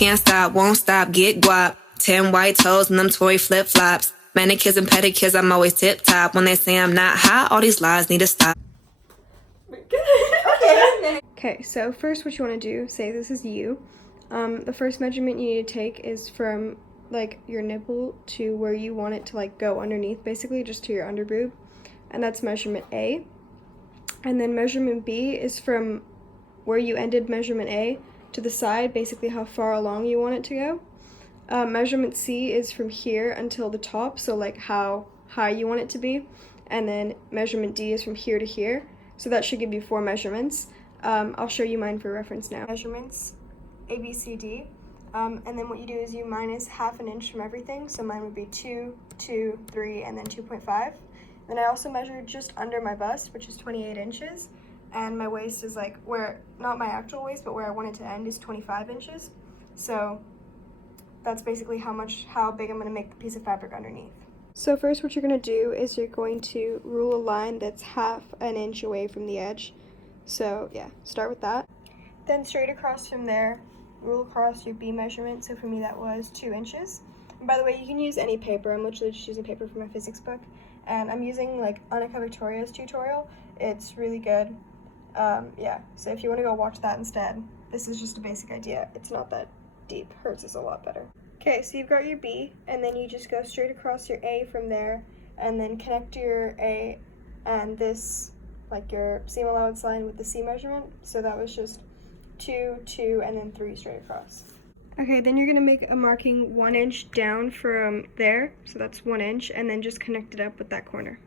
Can't stop, won't stop, get guap. 10 white toes and them toy flip-flops. Manicures and pedicures, I'm always tip-top. When they say I'm not hot, all these lies need to stop. Okay, so first what you want to do, say this is you. The first measurement you need to take is from like your nipple to where you want it to like go underneath, basically just to your underboob, and that's measurement A. And then measurement B is from where you ended measurement A to the side, basically how far along you want it to go. Measurement C is from here until the top, so like how high you want it to be. And then measurement D is from here to here, so that should give you 4 measurements. I'll show you mine for reference now. Measurements, A, B, C, D. And then what you do is you minus half an inch from everything, so mine would be 2, 2, 3, and then 2.5. Then I also measured just under my bust, which is 28 inches, and my waist is like where, not my actual waist, but where I want it to end is 25 inches. So that's basically how big I'm going to make the piece of fabric underneath. So first what you're going to do is you're going to rule a line that's half an inch away from the edge. So yeah, start with that. Then straight across from there, rule across your B measurement. So for me that was 2 inches. And by the way, you can use any paper. I'm literally just using paper from my physics book. And I'm using like Annika Victoria's tutorial. It's really good. Yeah, so if you want to go watch that instead, this is just a basic idea. It's not that deep. Hers is a lot better. Okay, so you've got your B, and then you just go straight across your A from there, and then connect your A and this, like your seam allowance line with the C measurement. So that was just 2, 2, and then 3 straight across. Okay, then you're going to make a marking 1 inch down from there, so that's 1 inch, and then just connect it up with that corner.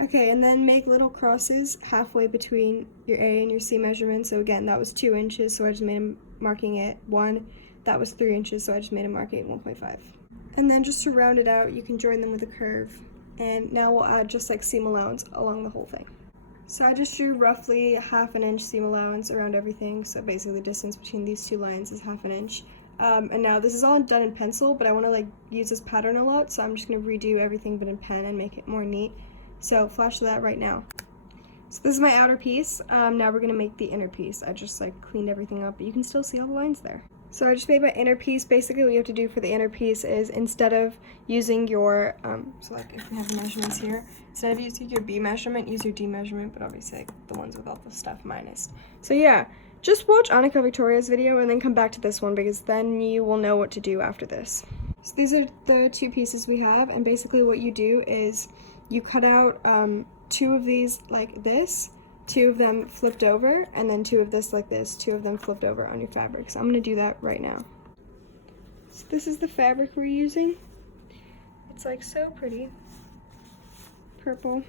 Okay, and then make little crosses halfway between your A and your C measurement. So again, that was 2 inches, so I just made a marking at 1. That was 3 inches, so I just made a marking at 1.5. And then just to round it out, you can join them with a curve. And now we'll add just like seam allowance along the whole thing. So I just drew roughly ½ an inch seam allowance around everything. So basically the distance between these two lines is ½ an inch. And now this is all done in pencil, but I want to like use this pattern a lot, so I'm just going to redo everything but in pen and make it more neat. So flash to that right now. So this is my outer piece. Now we're going to make the inner piece. I just like cleaned everything up, but you can still see all the lines there. So I just made my inner piece. Basically what you have to do for the inner piece is instead of using your, so like if you have the measurements here, instead of using your B measurement, use your D measurement, but obviously like the ones with all the stuff minus. So yeah, just watch Annika Victoria's video and then come back to this one, because then you will know what to do after this. So these are the 2 pieces we have, and basically what you do is you cut out 2 of these like this, 2 of them flipped over, and then 2 of this like this, 2 of them flipped over on your fabric. So I'm going to do that right now. So this is the fabric we're using. It's like so pretty. Purple.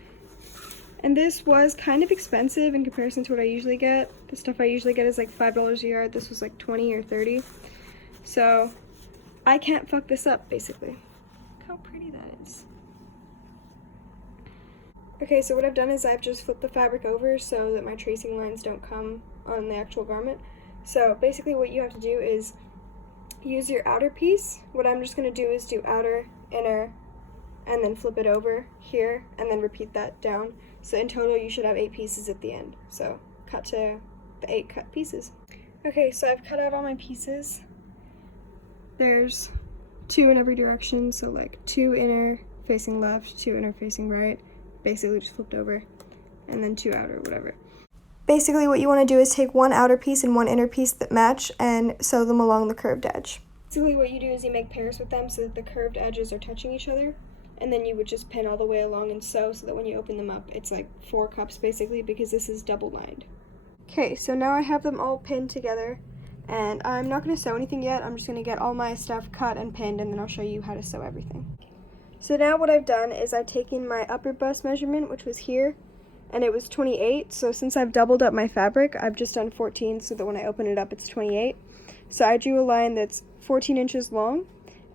And this was kind of expensive in comparison to what I usually get. The stuff I usually get is like $5 a yard. This was like 20 or 30. So I can't fuck this up, basically. Look how pretty that is. Okay, so what I've done is I've just flipped the fabric over so that my tracing lines don't come on the actual garment. So basically what you have to do is use your outer piece. What I'm just going to do is do outer, inner, and then flip it over here, and then repeat that down. So in total you should have 8 pieces at the end. So cut to the 8 cut pieces. Okay, so I've cut out all my pieces. There's 2 in every direction, so like 2 inner facing left, 2 inner facing right. Basically just flipped over, and then 2 outer, whatever. Basically what you want to do is take 1 outer piece and 1 inner piece that match and sew them along the curved edge. Basically what you do is you make pairs with them so that the curved edges are touching each other, and then you would just pin all the way along and sew so that when you open them up it's like 4 cups basically, because this is double lined. Okay, so now I have them all pinned together, and I'm not going to sew anything yet. I'm just going to get all my stuff cut and pinned, and then I'll show you how to sew everything. So now what I've done is I've taken my upper bust measurement, which was here, and it was 28. So since I've doubled up my fabric, I've just done 14 so that when I open it up it's 28. So I drew a line that's 14 inches long,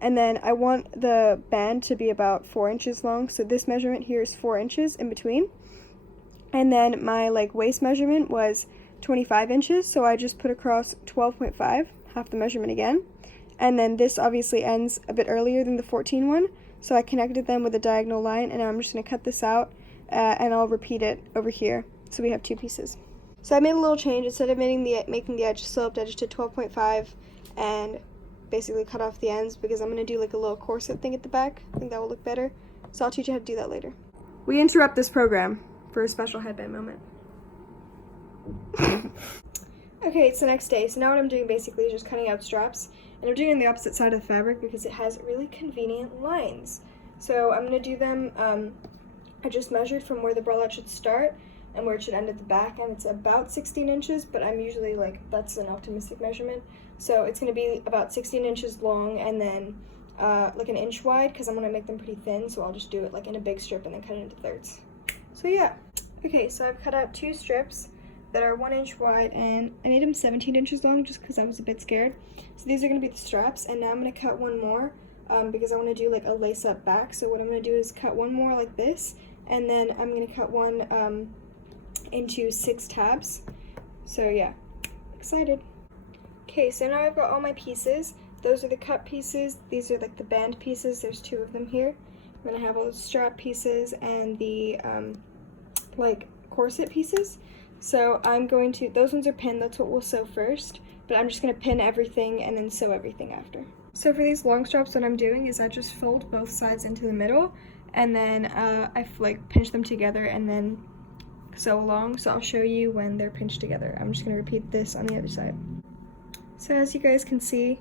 and then I want the band to be about 4 inches long. So this measurement here is 4 inches in between. And then my like waist measurement was 25 inches, so I just put across 12.5, half the measurement again. And then this obviously ends a bit earlier than the 14 one. So I connected them with a diagonal line, and I'm just going to cut this out, and I'll repeat it over here. So we have 2 pieces. So I made a little change. Instead of making the edge sloped, I just did 12.5 and basically cut off the ends because I'm going to do like a little corset thing at the back. I think that will look better. So I'll teach you how to do that later. We interrupt this program for a special headband moment. Okay, it's the next day. So now what I'm doing basically is just cutting out straps. And I'm doing it on the opposite side of the fabric because it has really convenient lines. So I'm going to do them, I just measured from where the bralette should start and where it should end at the back, and it's about 16 inches, but I'm usually like, that's an optimistic measurement. So it's going to be about 16 inches long and then like an inch wide because I'm going to make them pretty thin, so I'll just do it like in a big strip and then cut it into thirds. So yeah. Okay, so I've cut out 2 strips that are 1 inch wide, and I made them 17 inches long just because I was a bit scared. So these are going to be the straps, and now I'm going to cut one more because I want to do like a lace up back. So what I'm going to do is cut one more like this, and then I'm going to cut one into 6 tabs. So yeah, excited. Okay, so now I've got all my pieces. Those are the cut pieces. These are like the band pieces. There's 2 of them here. I'm going to have all the strap pieces and the like corset pieces. So I'm going to, those ones are pinned, that's what we'll sew first, but I'm just going to pin everything and then sew everything after. So for these long straps, what I'm doing is I just fold both sides into the middle, and then I like pinch them together and then sew along. So I'll show you when they're pinched together. I'm just going to repeat this on the other side. So as you guys can see,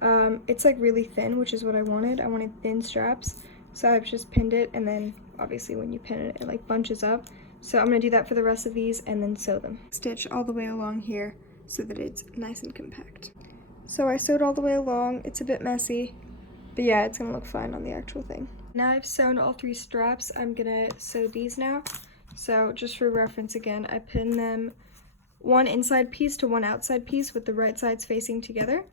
it's like really thin, which is what I wanted. I wanted thin straps, so I've just pinned it, and then obviously when you pin it, it like bunches up. So I'm going to do that for the rest of these and then sew them. Stitch all the way along here so that it's nice and compact. So I sewed all the way along. It's a bit messy, but yeah, it's going to look fine on the actual thing. Now I've sewn all 3 straps, I'm going to sew these now. So just for reference again, I pin them one inside piece to one outside piece with the right sides facing together,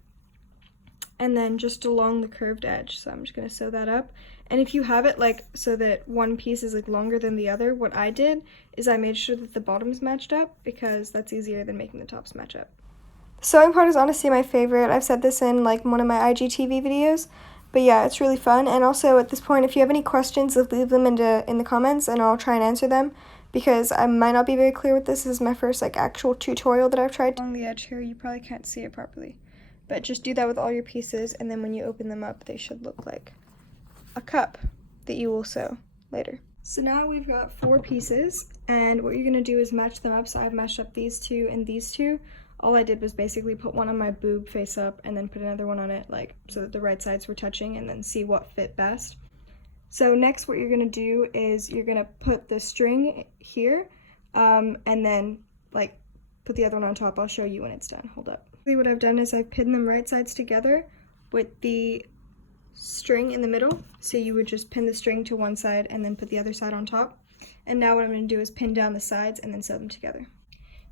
and then just along the curved edge. So I'm just going to sew that up. And if you have it like so that one piece is like longer than the other, what I did is I made sure that the bottoms matched up because that's easier than making the tops match up. The sewing part is honestly my favorite. I've said this in like one of my IGTV videos, but yeah, it's really fun. And also at this point, if you have any questions, leave them in the comments and I'll try and answer them, because I might not be very clear with this. This is my first like actual tutorial that I've tried. Along the edge here, you probably can't see it properly, but just do that with all your pieces, and then when you open them up, they should look like a cup that you will sew later. So now we've got 4 pieces, and what you're going to do is match them up. So I've matched up these 2 and these 2. All I did was basically put one on my boob face up and then put another one on it, like so that the right sides were touching, and then see what fit best. So next what you're going to do is you're going to put the string here and then like put the other one on top. I'll show you when it's done. Hold up. What I've done is I've pinned them right sides together with the string in the middle. So you would just pin the string to one side and then put the other side on top. And now what I'm going to do is pin down the sides and then sew them together.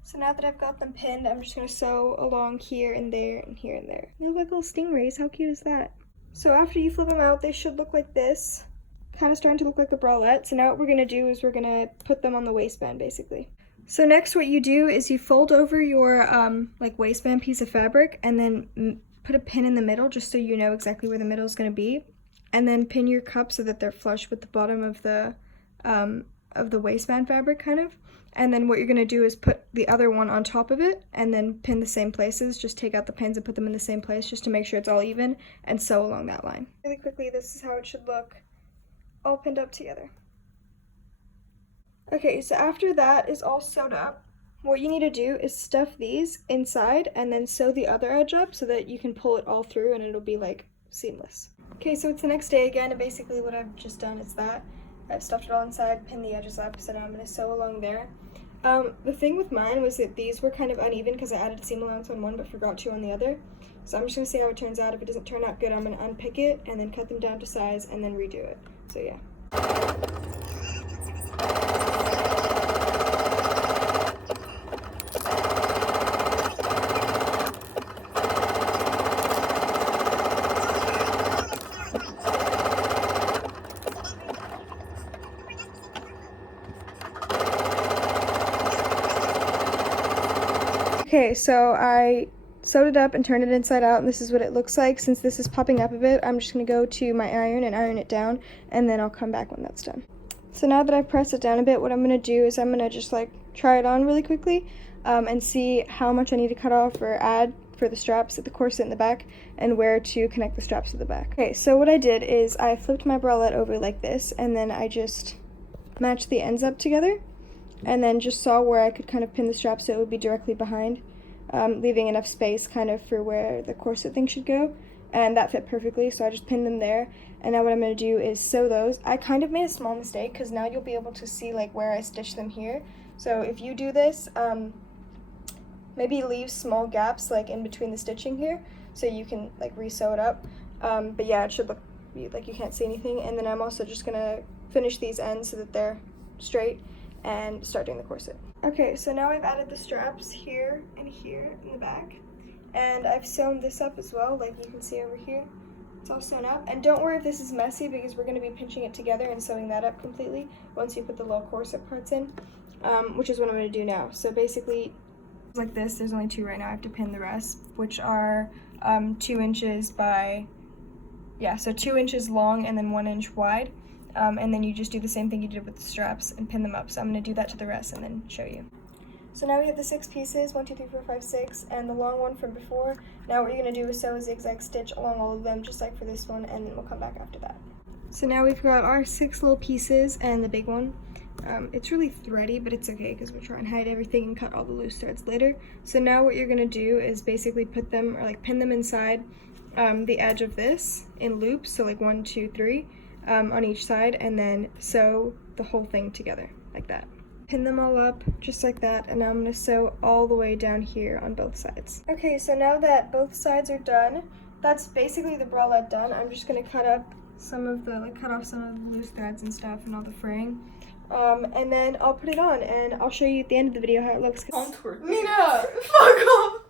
So now that I've got them pinned, I'm just going to sew along here and there and here and there. They look like little stingrays. How cute is that? So after you flip them out, they should look like this. Kind of starting to look like a bralette. So now what we're going to do is we're going to put them on the waistband basically. So next what you do is you fold over your like waistband piece of fabric and then put a pin in the middle just so you know exactly where the middle is going to be, and then pin your cup so that they're flush with the bottom of the waistband fabric kind of. And then what you're going to do is put the other one on top of it and then pin the same places. Just take out the pins and put them in the same place just to make sure it's all even, and sew along that line. Really quickly, this is how it should look all pinned up together. Okay, so after that is all sewed up, what you need to do is stuff these inside and then sew the other edge up so that you can pull it all through and it'll be like seamless. Okay, so it's the next day again, and basically what I've just done is that I've stuffed it all inside, pinned the edges up, so now I'm going to sew along there. The thing with mine was that these were kind of uneven because I added seam allowance on one but forgot to on the other. So I'm just going to see how it turns out. If it doesn't turn out good, I'm going to unpick it and then cut them down to size and then redo it. So yeah. Okay, so I sewed it up and turned it inside out, and this is what it looks like. Since this is popping up a bit, I'm just going to go to my iron and iron it down, and then I'll come back when that's done. So now that I've pressed it down a bit, what I'm going to do is I'm going to just like try it on really quickly and see how much I need to cut off or add for the straps, the corset in the back, and where to connect the straps to the back. Okay, so what I did is I flipped my bralette over like this, and then I just matched the ends up together, and then just saw where I could kind of pin the straps so it would be directly behind, leaving enough space kind of for where the corset thing should go, and that fit perfectly, so I just pinned them there. And now what I'm going to do is sew those. I kind of made a small mistake because now you'll be able to see like where I stitched them here. So if you do this, maybe leave small gaps like in between the stitching here so you can like re-sew it up. But yeah, it should look like you can't see anything. And then I'm also just going to finish these ends so that they're straight and start doing the corset. Okay, so now I've added the straps here and here in the back. And I've sewn this up as well, like you can see over here. It's all sewn up. And don't worry if this is messy because we're going to be pinching it together and sewing that up completely once you put the little corset parts in, which is what I'm going to do now. So basically, like this, there's only 2 right now. I have to pin the rest, which are 2 inches by, so 2 inches long and then 1 inch wide. And then you just do the same thing you did with the straps and pin them up. So I'm going to do that to the rest and then show you. So now we have the 6 pieces, 1, 2, 3, 4, 5, 6, and the long one from before. Now what you're going to do is sew a zigzag stitch along all of them, just like for this one, and then we'll come back after that. So now we've got our 6 little pieces and the big one. It's really thready, but it's okay because we'll try and hide everything and cut all the loose threads later. So now what you're going to do is basically put them, or like pin them inside the edge of this in loops, so like 1, 2, 3 on each side, and then sew the whole thing together like that. Pin them all up just like that, and now I'm going to sew all the way down here on both sides. Okay, so now that both sides are done, that's basically the bralette done. I'm just going to cut off some of the loose threads and stuff and all the fraying. And then I'll put it on and I'll show you at the end of the video how it looks. Nina, fuck off!